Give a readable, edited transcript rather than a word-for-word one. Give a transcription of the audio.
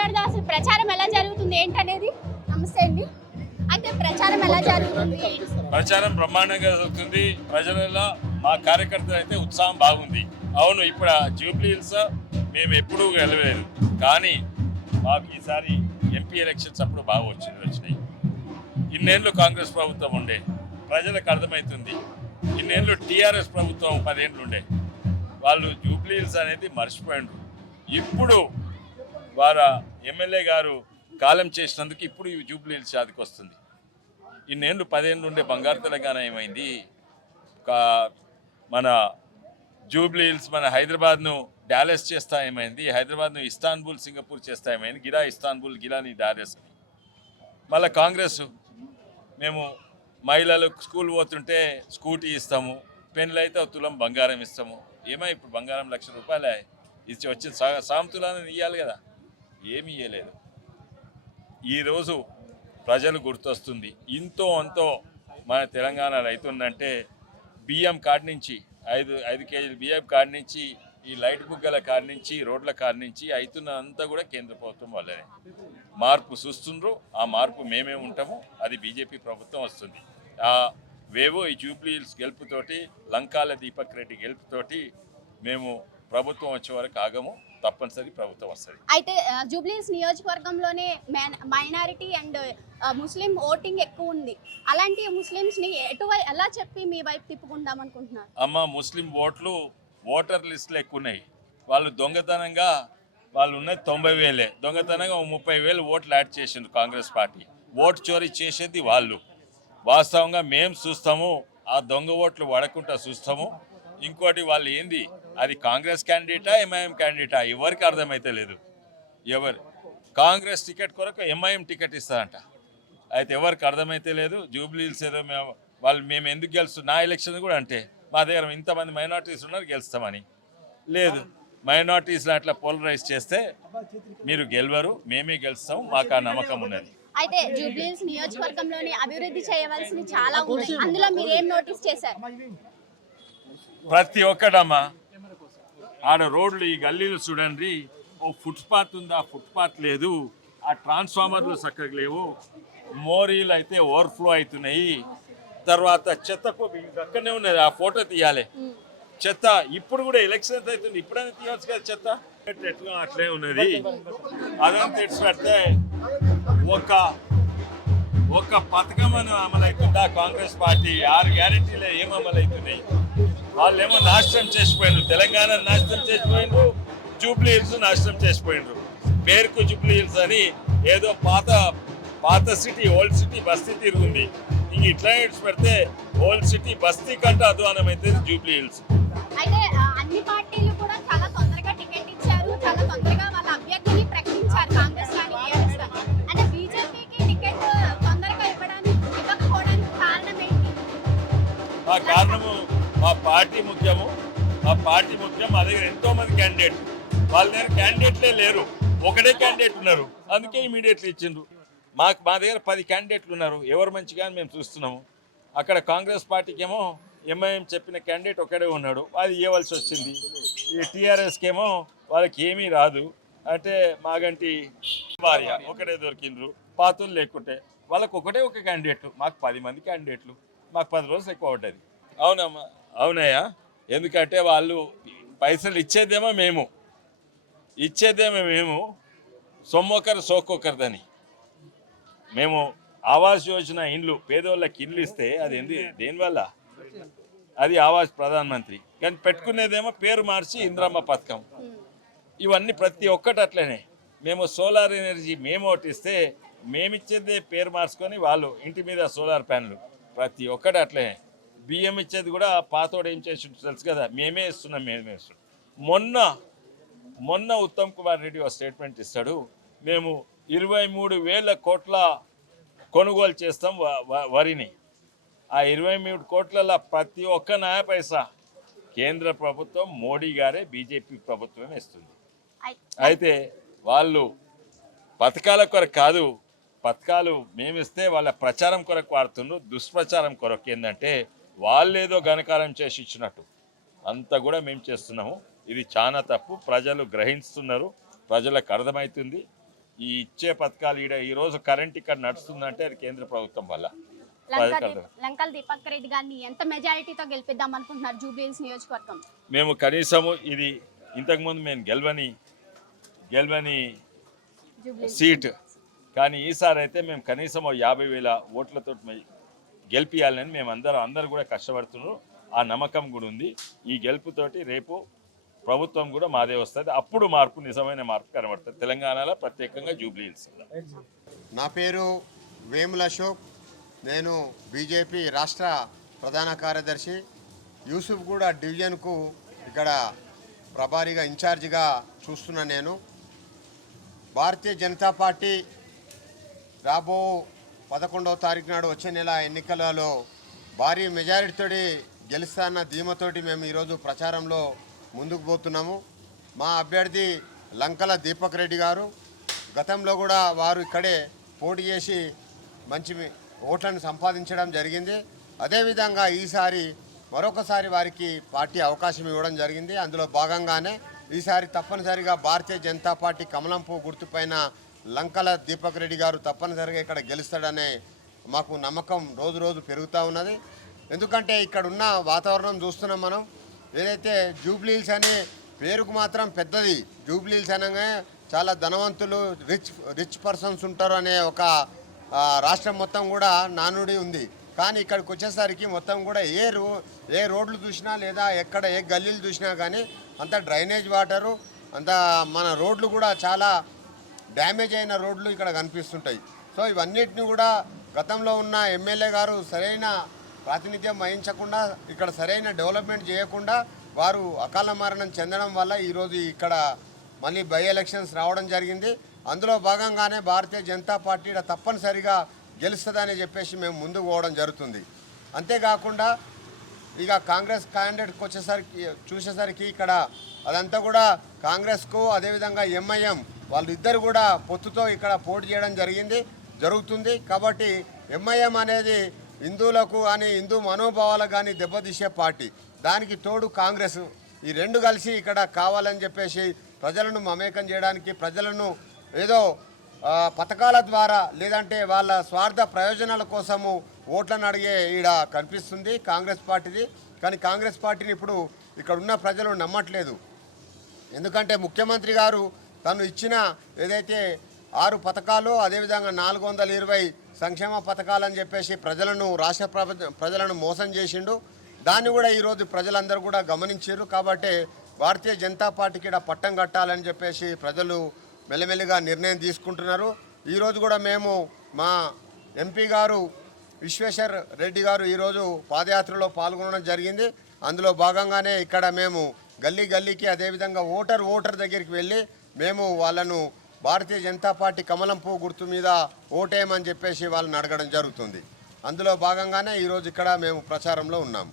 మాట్లాడదాం. అసలు ప్రచారం ఎలా జరుగుతుంది ఏంటనేది. నమస్తే అండి. అయితే ప్రచారం ఎలా జరుగుతుంది? ప్రచారం బ్రహ్మాండంగా జరుగుతుంది. ప్రజలలో మా కార్యకర్తలు అయితే ఉత్సాహం బాగుంది. అవును, ఇప్పుడు జూబ్లీ హిల్స్ మేము ఎప్పుడూ గెలవలేదు, కానీ మాకు ఈసారి ఎంపీ ఎలక్షన్స్ అప్పుడు బాగా వచ్చినాయి. ఇన్నేళ్ళు కాంగ్రెస్ ప్రభుత్వం ఉండే, ప్రజలకు అర్థమవుతుంది. ఇన్నేళ్ళు టీఆర్ఎస్ ప్రభుత్వం 10 ఏళ్ళు ఉండే, వాళ్ళు జూబ్లీ హిల్స్ అనేది మర్చిపోయిండ్రు. ఇప్పుడు వారు ఎమ్మెల్యే గారు కాలం చేసినందుకు ఇప్పుడు ఈ జూబ్లీ హిల్స్ జాతికి వస్తుంది. ఇన్నేళ్ళు 10 ఏళ్ళు ఉండే బంగారు తెలంగాణ ఏమైంది? మన జూబ్లీ హిల్స్ మన హైదరాబాద్ను డాలస్ చేస్తా ఏమైంది? హైదరాబాద్ను ఇస్తాన్బుల్ సింగపూర్ చేస్తా ఏమైంది? గిరా ఇస్తాన్బుల్ గిరాని డాలస్ అని. మళ్ళీ కాంగ్రెస్ మేము మహిళలు స్కూల్ పోతుంటే స్కూటీ ఇస్తాము, పెళ్ళి అయితే తులం బంగారం ఇస్తాము. ఏమై ఇప్పుడు బంగారం ₹1,00,000 ఇచ్చి వచ్చిన సామతులాన్ని ఇవ్వాలి కదా, ఏమీ ఇవ్వలేదు. ఈరోజు ప్రజలు గుర్తొస్తుంది. ఇంతో అంతో మన తెలంగాణ రైతుందంటే బియ్యం కార్డు నుంచి 5 కేజీల బియ్యం కార్డు నుంచి ఈ లైట్ బుగ్గల కార్డు నుంచి రోడ్ల కార్డు నుంచి అవుతున్నంతా కూడా కేంద్ర ప్రభుత్వం వల్లనే. మార్పు చూస్తుండ్రు, ఆ మార్పు మేమే ఉంటాము. అది బీజేపీ ప్రభుత్వం వస్తుంది. వేవో ఈ జూబ్లీ హిల్స్ గెలుపుతోటి, లంకాల దీపక్ రెడ్డి గెలుపుతోటి మేము ప్రభుత్వం వచ్చే వరకు ఆగము. తప్పనిసరి ప్రభుత్వం వస్తుంది. అయితే జూబ్లీ హిల్స్ నియోజకవర్గంలోనే మైనారిటీ అండ్ ముస్లిం ఓటింగ్ ఎక్కువ ఉంది. అలాంటి ముస్లిమ్స్ని ఎలా చెప్పి మీ వైపు తిప్పుకుందాం అనుకుంటున్నారు? అమ్మ, ముస్లిం ఓటర్ లిస్టులు ఎక్కువ ఉన్నాయి. వాళ్ళు దొంగతనంగా వాళ్ళు ఉన్నది 90,000, దొంగతనంగా 30,000 ఓట్లు యాడ్ చేసిండ్రు కాంగ్రెస్ పార్టీ. ఓటు చోరీ చేసేది వాళ్ళు. వాస్తవంగా మేము చూస్తాము, ఆ దొంగ ఓట్లు పడకుండా చూస్తాము. ఇంకోటి వాళ్ళు ఏంది, అది కాంగ్రెస్ క్యాండిడేటా ఎంఐఎం క్యాండిడేటా ఎవరికి అర్థమైతే లేదు. కాంగ్రెస్ టికెట్ కొరకు ఎంఐఎం టికెట్ ఇస్తారంట, అయితే ఎవరికి అర్థమైతే లేదు. జూబ్లీ హిల్స్ ఏదో మేము ఎందుకు గెలుస్తాం, నా ఎలక్షన్ కూడా అంటే మా దగ్గర ఇంతమంది మైనార్టీస్ ఉన్నారు గెలుస్తామని లేదు. మైనార్టీస్ని అట్లా పోలరైజ్ చేస్తే మీరు గెలవరు, మేమే గెలుస్తాము, మాకు ఆ నమ్మకం ఉన్నది. అయితే జూబ్లీ హిల్స్ నియోజకవర్గంలోని అభివృద్ధి చేయవలసింది చాలా ఉన్నాయి. అందులో మీరు ఏం నోటీస్ చేశారు? ప్రతి ఒక్కటమ్మా, ఆడ రోడ్లు ఈ గల్లీలు చూడండి, ఓ ఫుట్పాత్ ఉంది, ఆ ఫుట్పాత్ లేదు, ఆ ట్రాన్స్ఫార్మర్లు చక్కగా లేవు, మోరీలు అయితే ఓవర్ఫ్లో అవుతున్నాయి. తర్వాత చెత్తకు అక్కడనే ఉన్నది, ఆ ఫోటో తీయాలి. చెత్త ఇప్పుడు కూడా ఎలక్షన్స్ అవుతుంది, ఇప్పుడైనా తీయవచ్చు కదా చెత్త. ఎట్లా అట్లే ఉన్నది. అదంతా తెచ్చి పెడితే ఒక పథకం అని అమలు అవుతుందా కాంగ్రెస్ పార్టీ? 6 గ్యారెంటీలు ఏం అమలు అవుతున్నాయి? వాళ్ళేమో నాశనం చేసిపోయినారు, తెలంగాణ నాశనం చేసిపోయినారు, జూబ్లీ హిల్స్ నాశనం చేసిపోయినారు. పేరుకు జూబ్లీ హిల్స్ అని ఏదో పాత సిటీ, ఓల్డ్ సిటీ, బస్తీ తిరుగుంది. ఇంక ఇట్లా ఇట్స్ పెడితే ఓల్డ్ సిటీ బస్తీ కంటే అధ్వానం అయితే జూబ్లీ హిల్స్. అయితే అన్ని పార్టీలు కూడా చాలా తొందరగా టికెట్ ఇచ్చారు, చాలా తొందరగా వాళ్ళ అభ్యర్థిని ప్రకటించారు, కాంగ్రెస్ కానీ టీఆర్ఎస్ కానీ. అంటే బీజేపీకి టికెట్ తొందరగా ఇవ్వకపోవడానికి కారణం ఏంటి? ఆ కారణము మా పార్టీ ముఖ్యము. మా పార్టీ ముఖ్యం. మా దగ్గర ఎంతో మంది క్యాండిడేట్, వాళ్ళ దగ్గర క్యాండిడేట్లే లేరు, ఒకటే క్యాండిడేట్ ఉన్నారు, అందుకే ఇమీడియట్లీ ఇచ్చిండ్రు. మా దగ్గర 10 క్యాండిడేట్లు ఉన్నారు, ఎవరు మంచిగా మేము చూస్తున్నాము. అక్కడ కాంగ్రెస్ పార్టీకి ఏమో ఎంఐఎం చెప్పిన క్యాండిడేట్ ఒకడే ఉన్నాడు, అది ఇవ్వవలసి వచ్చింది. ఈ టీఆర్ఎస్కి ఏమో వాళ్ళకి ఏమీ రాదు, అంటే మాగంటి భార్య ఒకటే దొరికిండ్రు, పాతులు లేకుంటే. వాళ్ళకు ఒకటే ఒక క్యాండిడేట్, మాకు 10 మంది క్యాండిడేట్లు, మాకు 10 రోజులు ఎక్కువ ఉంటుంది. అవునమ్మా, అవునయ్యా. ఎందుకంటే వాళ్ళు పైసలు ఇచ్చేదేమో మేము సొమ్మొకరు సోకొకరిదని. మేము ఆవాస్ యోజన ఇండ్లు పేదోళ్ళకి ఇండ్లు ఇస్తే అది దేనివల్ల? అది ఆవాస్ ప్రధానమంత్రి, కానీ పెట్టుకునేదేమో పేరు మార్చి ఇంద్రమ్మ పథకం. ఇవన్నీ ప్రతి ఒక్కటి అట్లనే. మేము సోలార్ ఎనర్జీ మేము ఓటిస్తే మేమిచ్చేదే పేరు మార్చుకొని వాళ్ళు ఇంటి మీద సోలార్ ప్యానెల్, ప్రతి ఒక్కటి అట్లనే. బియ్యం ఇచ్చేది కూడా పాతోడు ఏం చేసి తెలుసు కదా, మేమే ఇస్తున్నాం. మొన్న ఉత్తమ్ కుమార్ రెడ్డి ఒక స్టేట్మెంట్ ఇస్తాడు, మేము 23,000 కోట్ల కొనుగోలు చేస్తాం వరిని. ఆ 23 కోట్లలో ప్రతి ఒక్క న్యాయ పైసా కేంద్ర ప్రభుత్వం, మోడీ గారే, బీజేపీ ప్రభుత్వమే ఇస్తుంది. అయితే వాళ్ళు పథకాల కొరకు కాదు, పథకాలు మేమిస్తే వాళ్ళ ప్రచారం కొరకు వాడుతున్నారు. దుష్ప్రచారం కొరకు ఏంటంటే వాళ్ళేదో ఘనకారం చేసి ఇచ్చినట్టు అంతా కూడా మేము చేస్తున్నాము. ఇది చాలా తప్పు. ప్రజలు గ్రహిస్తున్నారు, ప్రజలకు అర్థమవుతుంది. ఈ ఇచ్చే పథకాలు ఈరోజు కరెంట్ ఇక్కడ నడుస్తుందంటే అది కేంద్ర ప్రభుత్వం వల్ల. లంకల దీపక్ రెడ్డి గారిని ఎంత మెజారిటీతో గెలిపిద్దాం అనుకుంటున్నారు జూబ్లీహిల్స్ నియోజకవర్గం? మేము కనీసము ఇది ఇంతకుముందు మేము గెలవని సీట్, కానీ ఈసారి అయితే మేము కనీసం 50,000 ఓట్లతో గెలిపియాలని మేము అందరూ కూడా కష్టపడుతున్నారు. ఆ నమ్మకం కూడా ఉంది. ఈ గెలుపుతోటి రేపు ప్రభుత్వం కూడా మాదే వస్తుంది. అప్పుడు నిజమైన మార్పు కనబడుతుంది తెలంగాణలో, ప్రత్యేకంగా జూబ్లీహిల్స్. నా పేరు వేముల అశోక్. నేను బీజేపీ రాష్ట్ర ప్రధాన కార్యదర్శి. యూసుఫ్గూడ డివిజన్కు ఇక్కడ ప్రభారీగా ఇన్ఛార్జిగా చూస్తున్నా. నేను భారతీయ జనతా పార్టీ రాబో 11వ తారీఖు నాడు వచ్చే నెల ఎన్నికలలో భారీ మెజారిటీతో గెలుస్తాన్న ధీమతోటి మేము ఈరోజు ప్రచారంలో ముందుకు పోతున్నాము. మా అభ్యర్థి లంకల దీపక్ రెడ్డి గారు గతంలో కూడా వారు ఇక్కడే పోటీ చేసి మంచి ఓట్లను సంపాదించడం జరిగింది. అదేవిధంగా ఈసారి మరొకసారి వారికి పార్టీ అవకాశం ఇవ్వడం జరిగింది. అందులో భాగంగానే ఈసారి తప్పనిసరిగా భారతీయ జనతా పార్టీ కమలం పువ్వు గుర్తుపైన లంకల దీపక్ రెడ్డి గారు తప్పనిసరిగా ఇక్కడ గెలుస్తాడనే మాకు నమ్మకం రోజు రోజు పెరుగుతూ ఉన్నది. ఎందుకంటే ఇక్కడ ఉన్న వాతావరణం చూస్తున్నాం మనం. ఏదైతే జూబ్లీహిల్స్ అనే పేరుకు మాత్రం పెద్దది, జూబ్లీహిల్స్ అనగా చాలా ధనవంతులు రిచ్ పర్సన్స్ ఉంటారు అనే ఒక రాష్ట్రం మొత్తం కూడా నానుడి ఉంది. కానీ ఇక్కడికి వచ్చేసరికి మొత్తం కూడా ఏ రోడ్లు చూసినా లేదా ఎక్కడ ఏ గల్లీలు చూసినా కానీ అంత డ్రైనేజ్ వాటరు, అంత మన రోడ్లు కూడా చాలా డ్యామేజ్ అయిన రోడ్లు ఇక్కడ కనిపిస్తుంటాయి. సో ఇవన్నిటిని కూడా గతంలో ఉన్న ఎమ్మెల్యే గారు సరైన ప్రాతినిధ్యం వహించకుండా, ఇక్కడ సరైన డెవలప్మెంట్ చేయకుండా వారు అకాల మరణం చెందడం వల్ల ఈరోజు ఇక్కడ మళ్ళీ బై ఎలక్షన్స్ రావడం జరిగింది. అందులో భాగంగానే భారతీయ జనతా పార్టీ తప్పనిసరిగా గెలుస్తుందని చెప్పేసి మేము ముందుకు పోవడం జరుగుతుంది. అంతేకాకుండా ఇక కాంగ్రెస్ క్యాండిడేట్కి చూసేసరికి ఇక్కడ అదంతా కూడా కాంగ్రెస్కు అదేవిధంగా ఎంఐఎం వాళ్ళిద్దరు కూడా పొత్తుతో ఇక్కడ పోటీ చేయడం జరుగుతుంది. కాబట్టి ఎంఐఎం అనేది హిందువులకు కానీ హిందూ మనోభావాలకు కానీ దెబ్బతీసే పార్టీ. దానికి తోడు కాంగ్రెస్, ఈ రెండు కలిసి ఇక్కడ కావాలని చెప్పేసి ప్రజలను మమేకం చేయడానికి, ప్రజలను ఏదో పథకాల ద్వారా లేదంటే వాళ్ళ స్వార్థ ప్రయోజనాల కోసము ఓట్లను అడిగే ఈడ కనిపిస్తుంది కాంగ్రెస్ పార్టీది. కానీ కాంగ్రెస్ పార్టీని ఇప్పుడు ఇక్కడ ఉన్న ప్రజలు నమ్మట్లేదు. ఎందుకంటే ముఖ్యమంత్రి గారు తను ఇచ్చిన ఏదైతే 6 పథకాలు, అదేవిధంగా 420 సంక్షేమ పథకాలని చెప్పేసి రాష్ట్ర ప్రజలను మోసం చేసిండు. దాన్ని కూడా ఈరోజు ప్రజలందరూ కూడా గమనించారు. కాబట్టి భారతీయ జనతా పార్టీకి ఇక్కడ పట్టం కట్టాలని చెప్పేసి ప్రజలు మెల్లమెల్లిగా నిర్ణయం తీసుకుంటున్నారు. ఈరోజు కూడా మేము మా ఎంపీ గారు విశ్వేశ్వర్ రెడ్డి గారు ఈరోజు పాదయాత్రలో పాల్గొనడం జరిగింది. అందులో భాగంగానే ఇక్కడ మేము గల్లీకి అదేవిధంగా ఓటర్ దగ్గరికి వెళ్ళి మేము వాళ్ళను భారతీయ జనతా పార్టీ కమలం పువ్వు గుర్తు మీద ఓటేయమని చెప్పేసి వాళ్ళని అడగడం జరుగుతుంది. అందులో భాగంగానే ఈరోజు ఇక్కడ మేము ప్రచారంలో ఉన్నాము.